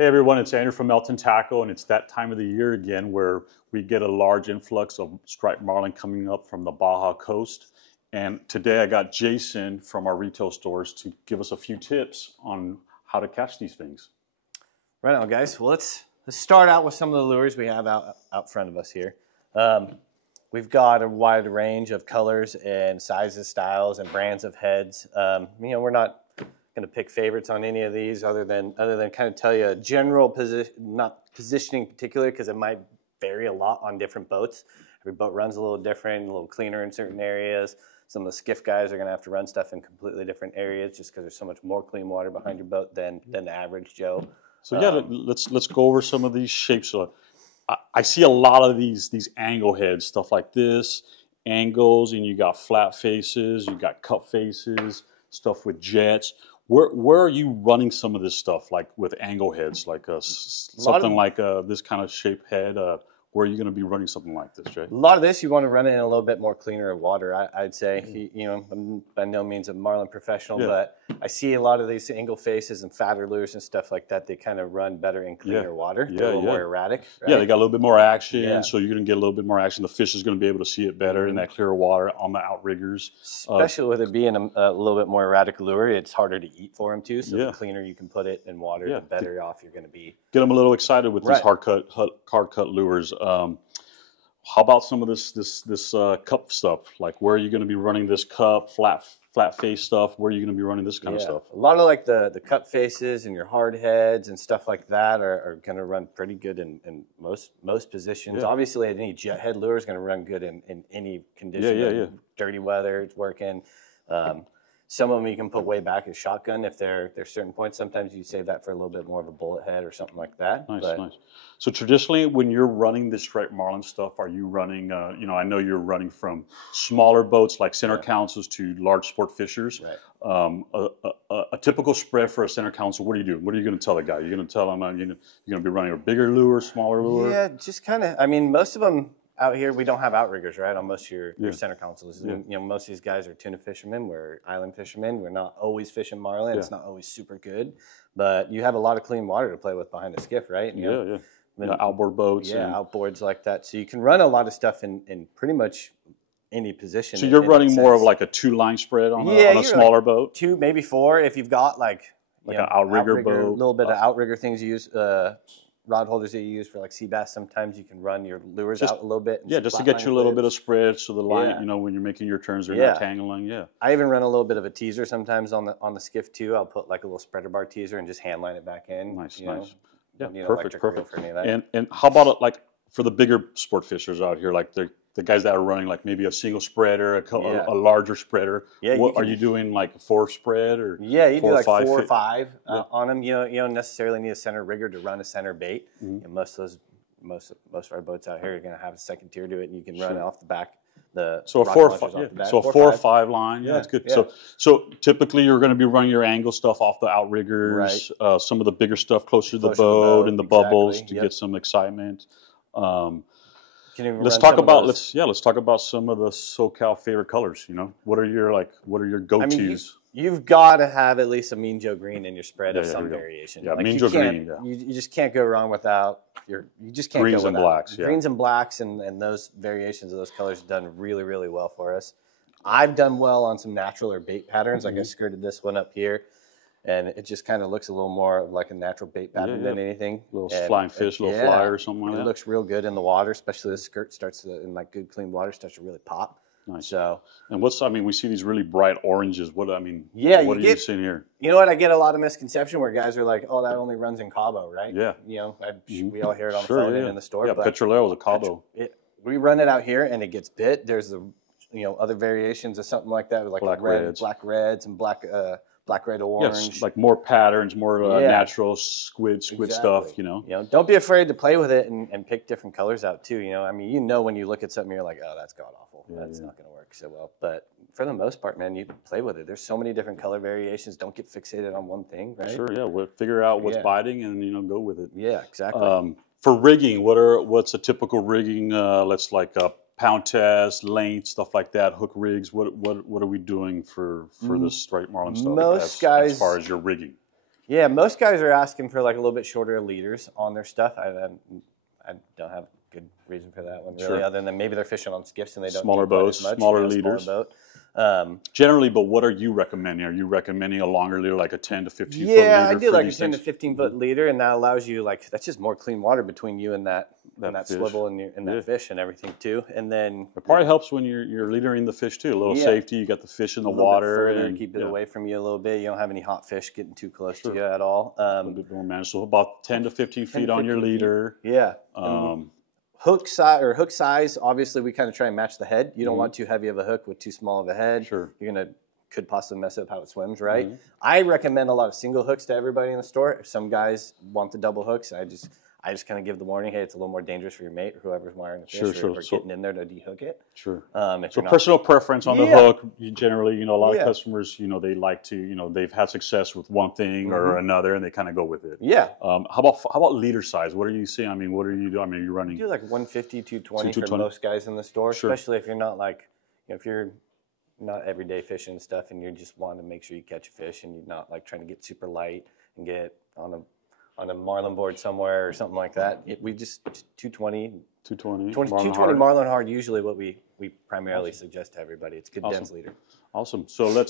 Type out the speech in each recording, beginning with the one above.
Hey everyone, it's Andrew from Melton Tackle, and it's that time of the year again where we get a large influx of striped marlin coming up from the Baja coast. And today I got Jason from our retail stores to give us a few tips on how to catch these things. Right on, guys. Well, let's start out with some of the lures we have out front of us here. We've got a wide range of colors and sizes, styles, and brands of heads. We're not going to pick favorites on any of these other than kind of tell you a general position, not positioning particularly, because it might vary a lot on different boats. Every boat runs a little different, a little cleaner in certain areas. Some of the skiff guys are going to have to run stuff in completely different areas just because there's so much more clean water behind your boat than the average Joe. So yeah, let's go over some of these shapes. I see a lot of these angle heads, stuff like this, angles, and you got flat faces, you got cup faces, stuff with jets. Where are you running some of this stuff, like with angle heads, like something like this kind of shape head? Where are you going to be running something like this, Jay? A lot of this, you want to run it in a little bit more cleaner water, I'd say. I'm by no means a marlin professional, but I see a lot of these angle faces and fatter lures and stuff like that. They kind of run better in cleaner water. They're a little more erratic. Right? Yeah, they got a little bit more action, so you're going to get a little bit more action. The fish is going to be able to see it better in that clearer water on the outriggers. Especially with it being a little bit more erratic lure, it's harder to eat for them too. So the cleaner you can put it in water, the better off you're going to be. Get them a little excited with these hard cut lures. How about some of this cup stuff? Like, where are you going to be running this cup, flat face stuff? Where are you going to be running this kind of stuff? A lot of like the cup faces and your hard heads and stuff like that are going to run pretty good in most positions. Obviously, any jet head lure is going to run good in any condition. Dirty weather, it's working. Some of them you can put way back as shotgun if there's certain points. Sometimes you save that for a little bit more of a bullet head or something like that. Nice. So traditionally, when you're running this striped marlin stuff, are you running? I know you're running from smaller boats like center councils to large sport fishers. Right. A typical spread for a center council. What are you doing? What are you going to tell the guy? You're going to tell him you're going to be running a bigger lure, smaller lure? Yeah, just kind of. I mean, most of them. Out here, we don't have outriggers, right, on most of your center consoles. Most of these guys are tuna fishermen. We're island fishermen. We're not always fishing marlin. It's not always super good. But you have a lot of clean water to play with behind a skiff, right? Outboard boats. Outboards like that. So you can run a lot of stuff in pretty much any position. So you're running more of like a two-line spread on a smaller boat? 2, maybe 4 if you've got like an outrigger boat. A little bit of outrigger things you use. Rod holders that you use for like sea bass, sometimes you can run your lures out a little bit. Just to get you a little bit of spread so the line, when you're making your turns, they're not tangling. I even run a little bit of a teaser sometimes on the skiff too. I'll put like a little spreader bar teaser and just hand line it back in. Nice. Yeah, perfect. For any of that. And how about it, like for the bigger sport fishers out here, like the guys that are running like maybe a single spreader, a larger spreader. Are you doing like a 4 spread or? Yeah, you do like 4 or 5 on them. You don't necessarily need a center rigger to run a center bait. Most of our boats out here are going to have a second tier to it, and you can run off the back. So a 4 or 5 line. Yeah, that's good. Yeah. So typically you're going to be running your angle stuff off the outriggers, some of the bigger stuff closer to the boat and the bubbles to get some excitement. Let's talk about some of the SoCal favorite colors. What are your go-tos? I mean, you've got to have at least a Mean Joe green in your spread of some variation. Yeah, Mean Joe green. You just can't go wrong without greens and blacks. Greens and blacks and those variations of those colors have done really, really well for us. I've done well on some natural or bait patterns. Like I skirted this one up here. And it just kind of looks a little more like a natural bait pattern than anything. Little flying fish, little flyer or something like that. It looks real good in the water, especially the skirt starts to, in like good clean water, starts to really pop. Nice. So, and we see these really bright oranges. What are you seeing here? You know what? I get a lot of misconception where guys are like, "Oh, that only runs in Cabo, right?" Yeah. We all hear it on the phone and in the store. Yeah, Petrolero is a Cabo. We run it out here and it gets bit. There's other variations of something like that, like black reds and black red orange. Yeah, like more patterns, more natural squid stuff. Don't be afraid to play with it and pick different colors out too. When you look at something, you're like, oh, that's god awful. That's not going to work so well. But for the most part, man, you can play with it. There's so many different color variations. Don't get fixated on one thing, right? Sure, yeah. We'll figure out what's biting and go with it. Yeah, exactly. For rigging, what's a typical rigging? Let's like pound test, length, stuff like that, hook rigs. What are we doing for this striped marlin stuff? Most guys, as far as your rigging. Yeah, most guys are asking for like a little bit shorter leaders on their stuff. I don't have a good reason for that one really, other than maybe they're fishing on skiffs and they don't smaller need quite boats, as much. smaller Yeah, leaders. Smaller boat. Generally, but what are you recommending? Are you recommending a longer leader, like a 10 to 15 foot leader? Yeah, I do like a 10 things? to 15 foot leader, and that allows you that's just more clean water between you and that swivel and that fish and everything too. And then it probably helps when you're leadering the fish too. A little safety. You got the fish in the water and keep it away from you a little bit. You don't have any hot fish getting too close to you at all. A little bit more manageable. About 10 to 15 feet on your leader. Yeah. Hook size, obviously we kind of try and match the head. You don't want too heavy of a hook with too small of a head. Sure. Could possibly mess up how it swims, right? I recommend a lot of single hooks to everybody in the store. If some guys want the double hooks, I just kind of give the warning, hey, it's a little more dangerous for your mate or whoever's wiring the fish or getting in there to dehook it. Sure. So personal preference on the hook, you generally, a lot of customers, they like to, they've had success with one thing or another and they kind of go with it. Yeah. How about leader size? What are you seeing? I mean, what are you doing? I mean, you're running. I do like 150, 220 for most guys in the store, especially if you're not if you're not everyday fishing and stuff and you just want to make sure you catch a fish and you're not trying to get super light and get on a Marlin board somewhere or something like that. We just 220. 220 Marlin hard usually what we primarily suggest to everybody. It's good dense leader. Awesome. So now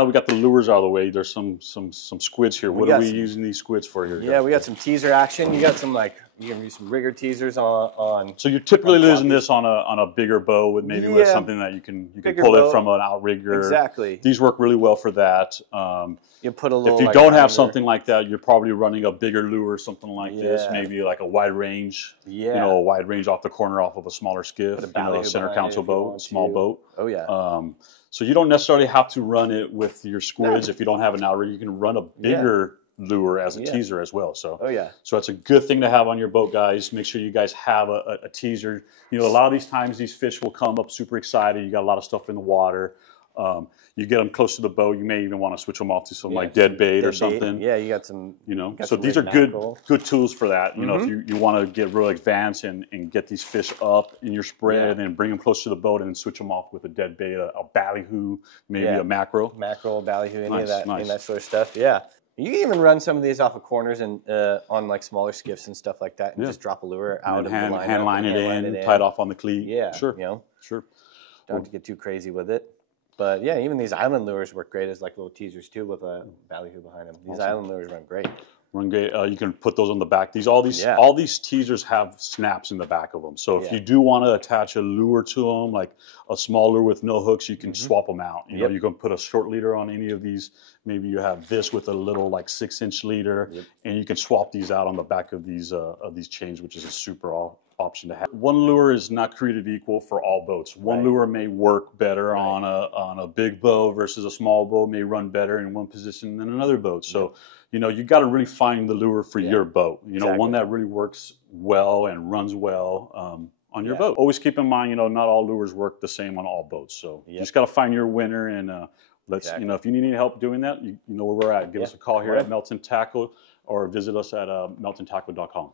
that we got the lures out of the way, there's some squids here. What are we using these squids for here? Yeah, we got some teaser action. You got some you can use some rigger teasers on. So you're typically using this on a bigger bow with with something that you can pull it from an outrigger. Exactly. These work really well for that. You put a little. If you don't have something like that, you're probably running a bigger lure, something like this, maybe like a wide range. Yeah. A wide range off the corner off of a smaller skiff, a center console boat, small boat. Oh yeah. So you don't necessarily have to run it with your squids if you don't have an outrigger. You can run a bigger lure as a teaser as well. So so it's a good thing to have on your boat, guys. Make sure you guys have a teaser. A lot of these times these fish will come up super excited. You got a lot of stuff in the water. You get them close to the boat. You may even want to switch them off to some dead bait or something. Yeah, you got some. So these are good tools for that. If you want to get real advanced and get these fish up in your spread and bring them close to the boat and then switch them off with a dead bait, a ballyhoo, maybe a mackerel, ballyhoo, any of that sort of stuff. Yeah. You can even run some of these off of corners and on smaller skiffs and stuff like that, and just drop a lure out of the line, hand line it in, tie it off on the cleat. Yeah, sure. Don't have to get too crazy with it. But yeah, even these island lures work great as little teasers too with a ballyhoo behind them. These island lures run great. You can put those on the back. All these teasers have snaps in the back of them. So if you do want to attach a lure to them, like a small lure with no hooks, you can swap them out. You can put a short leader on any of these. Maybe you have this with a little 6-inch leader, and you can swap these out on the back of these chains, which is a super option to have. One lure is not created equal for all boats. One lure may work better on a big boat versus a small boat, may run better in one position than another boat. So you got to really find the lure for your boat. One that really works well and runs well on your boat. Always keep in mind, not all lures work the same on all boats. So you just got to find your winner, and if you need any help doing that, you know where we're at. Give us a call here at Melton Tackle or visit us at meltontackle.com.